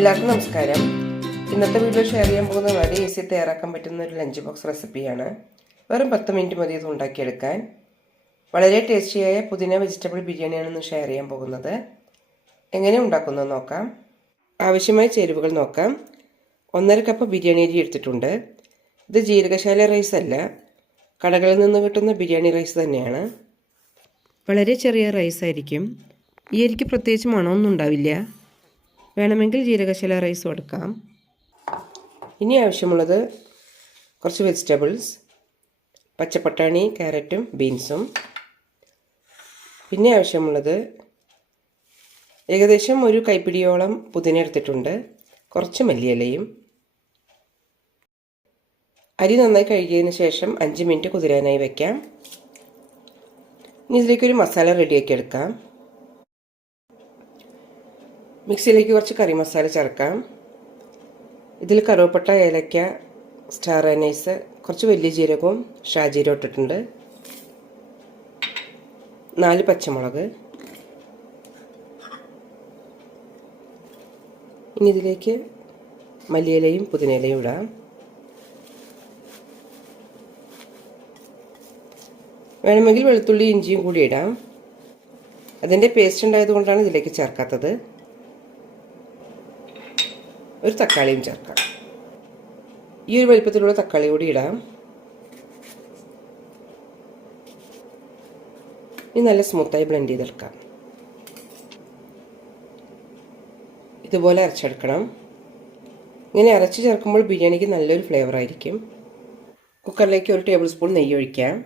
എല്ലാവർക്കും നമസ്കാരം. ഇന്നത്തെ വീഡിയോ ഷെയർ ചെയ്യാൻ പോകുന്നത് വളരെ ഈസി തയ്യാറാക്കാൻ പറ്റുന്ന ഒരു ലഞ്ച് ബോക്സ് റെസിപ്പിയാണ്. വെറും 10 മിനിറ്റ് മതി ഇത് ഉണ്ടാക്കിയെടുക്കാൻ. വളരെ ടേസ്റ്റിയായ പുതിന വെജിറ്റബിൾ ബിരിയാണിയാണ് ഇന്ന് ഷെയർ ചെയ്യാൻ പോകുന്നത്. എങ്ങനെ ഉണ്ടാക്കുന്നത് നോക്കാം. ആവശ്യമായ ചേരുവകൾ നോക്കാം. 1.5 കപ്പ് ബിരിയാണി അരി എടുത്തിട്ടുണ്ട്. ഇത് ജീരകശാല റൈസ് അല്ല, കടകളിൽ നിന്ന് കിട്ടുന്ന ബിരിയാണി റൈസ് തന്നെയാണ്. വളരെ ചെറിയ റൈസ് ആയിരിക്കും. ഈ അരിക്ക് പ്രത്യേകിച്ച് മണമൊന്നും ഉണ്ടാവില്ല. വേണമെങ്കിൽ ജീരകശാല റൈസും എടുക്കാം. ഇനി ആവശ്യമുള്ളത് കുറച്ച് വെജിറ്റബിൾസ്, പച്ചപ്പട്ടാണി, ക്യാരറ്റും ബീൻസും. പിന്നെ ആവശ്യമുള്ളത് ഏകദേശം ഒരു കൈപ്പിടിയോളം പുതിന എടുത്തിട്ടുണ്ട്, കുറച്ച് മല്ലിയിലയും. അരി നന്നായി കഴുകിയതിന് ശേഷം 5 മിനിറ്റ് കുതിരാനായി വയ്ക്കാം. ഇനി ഇതിലേക്കൊരു മസാല റെഡിയാക്കി എടുക്കാം. മിക്സിയിലേക്ക് കുറച്ച് കറി മസാല ചേർക്കാം. ഇതിൽ കറുവപ്പട്ട, ഏലക്ക, സ്റ്റാർ അനൈസ്, കുറച്ച് വലിയ ജീരകവും ഷാജീരവും ഇട്ടിട്ടുണ്ട്. 4 പച്ചമുളക്. ഇനി ഇതിലേക്ക് മല്ലിയിലയും പുതിനയിലയും ഇടാം. വേണമെങ്കിൽ വെളുത്തുള്ളി ഇഞ്ചിയും കൂടി ഇടാം. അതിൻ്റെ പേസ്റ്റ് ഉണ്ടായതുകൊണ്ടാണ് ഇതിലേക്ക് ചേർക്കാത്തത്. ഒരു തക്കാളിയും ചേർക്കാം. ഈ ഒരു വലിപ്പത്തിലുള്ള തക്കാളി കൂടി ഇടാം. ഇനി നല്ല സ്മൂത്തായി ബ്ലെൻഡ് ചെയ്തെടുക്കാം. ഇതുപോലെ അരച്ചെടുക്കണം. ഇങ്ങനെ അരച്ച് ചേർക്കുമ്പോൾ ബിരിയാണിക്ക് നല്ലൊരു ഫ്ലേവർ ആയിരിക്കും. കുക്കറിലേക്ക് 1 ടേബിൾ സ്പൂൺ നെയ്യ് ഒഴിക്കാം.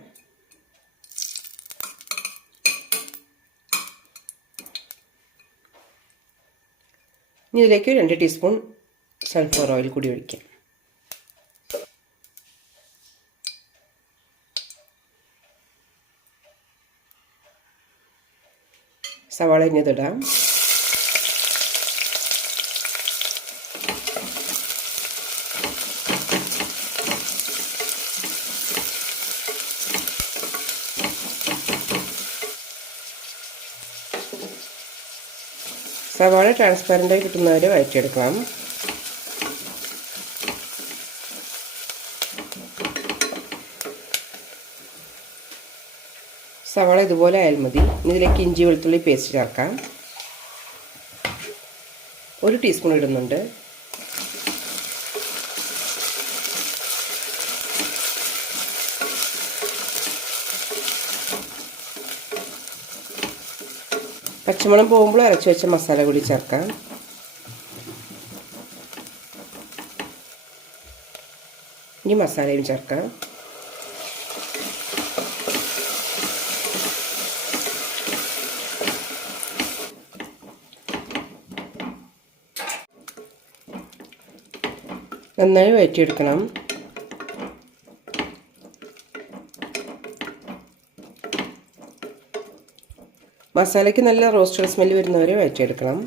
ഇനി ഇതിലേക്ക് 2 ടീസ്പൂൺ സൺഫ്ലവർ ഓയിൽ കൂടി ഒഴിക്കാം. സവാള ഇനിതിടാം. സവാള ട്രാൻസ്പാരൻ്റായി കിട്ടുന്നവരെ വഴറ്റിയെടുക്കണം. സവാള ഇതുപോലെ ആയാൽ മതി. ഇതിലേക്ക് ഇഞ്ചി വെളുത്തുള്ളി പേസ്റ്റ് ചേർക്കാം. 1 ടീസ്പൂൺ ഇടുന്നുണ്ട്. പച്ചമണം പോകുമ്പോൾ അരച്ചു വെച്ച മസാല കൂടി ചേർക്കാം. ഇനി മസാലയും ചേർക്കാം. നന്നായി വഴറ്റിയെടുക്കണം. മസാലയ്ക്ക് നല്ല റോസ്റ്റഡ് സ്മെല്ല് വരുന്നവരെ വഴറ്റിയെടുക്കണം.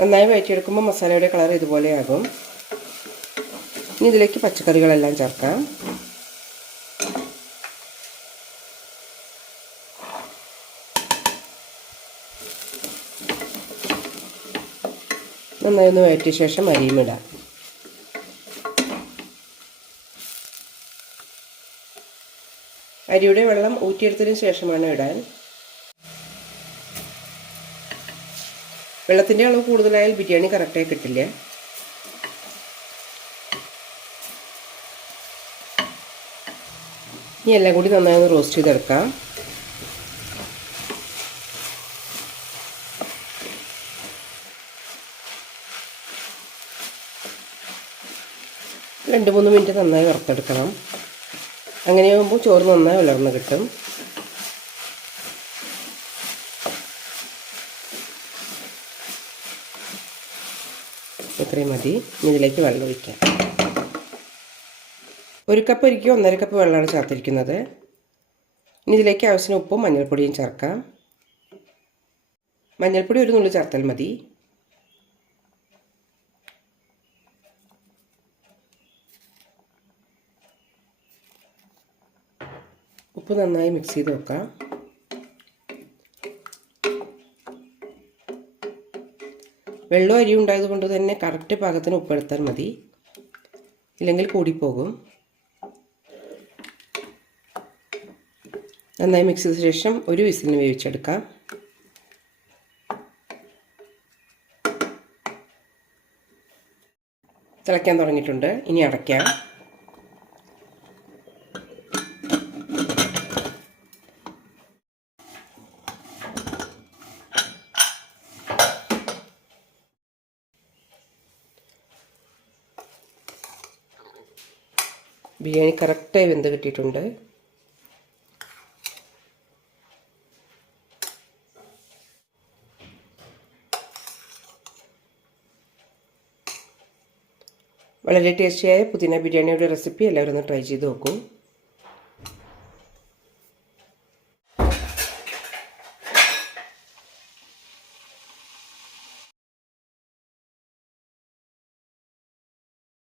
നന്നായി വഴറ്റിയെടുക്കുമ്പോൾ മസാലയുടെ കളർ ഇതുപോലെയാകും. ഇനി ഇതിലേക്ക് പച്ചക്കറികളെല്ലാം ചേർക്കാം. നന്നായി ഒന്ന് വഴറ്റിയ ശേഷം അരിയും ഇടാം. അരിയുടെ വെള്ളം ഊറ്റിയെടുത്തതിന് ശേഷമാണ് ഇടാൻ. വെള്ളത്തിൻ്റെ അളവ് കൂടുതലായാൽ ബിരിയാണി കറക്റ്റായി കിട്ടില്ല. ഇനി എല്ലാം കൂടി നന്നായി ഒന്ന് റോസ്റ്റ് ചെയ്തെടുക്കാം. രണ്ട് 3 മിനിറ്റ് നന്നായി വറുത്തെടുക്കണം. അങ്ങനെയാകുമ്പോൾ ചോറ് നന്നായി ഉലർന്ന് കിട്ടും. ഇത്രയും മതി. ഇതിലേക്ക് വെള്ളം ഒഴിക്കാം. 1 കപ്പ് അരിക്ക് 1.5 കപ്പ് വെള്ളമാണ് ചേർത്തിരിക്കുന്നത്. ഇനി ഇതിലേക്ക് ആവശ്യത്തിന് ഉപ്പും മഞ്ഞൾപ്പൊടിയും ചേർക്കാം. മഞ്ഞൾപ്പൊടി 1 നുള്ളി ചേർത്താൽ മതി. ഉപ്പ് നന്നായി മിക്സ് ചെയ്ത് വെക്കാം. വെള്ളം അരി ഉണ്ടായത് കൊണ്ട് തന്നെ കറക്റ്റ് പാകത്തിന് ഉപ്പെടുത്താൽ മതി, ഇല്ലെങ്കിൽ കൂടിപ്പോകും. നന്നായി മിക്സ് ചെയ്ത ശേഷം ഒരു വിസിലിന് വേവിച്ചെടുക്കാം. തിളയ്ക്കാൻ തുടങ്ങിയിട്ടുണ്ട്. ഇനി അടയ്ക്കാം. ബിരിയാണി കറക്റ്റായി വെന്ത് കിട്ടിയിട്ടുണ്ട്. വളരെ ടേസ്റ്റിയായ പുതിന ബിരിയാണിയുടെ റെസിപ്പി എല്ലാവരും ഒന്ന് ട്രൈ ചെയ്ത് നോക്കൂ.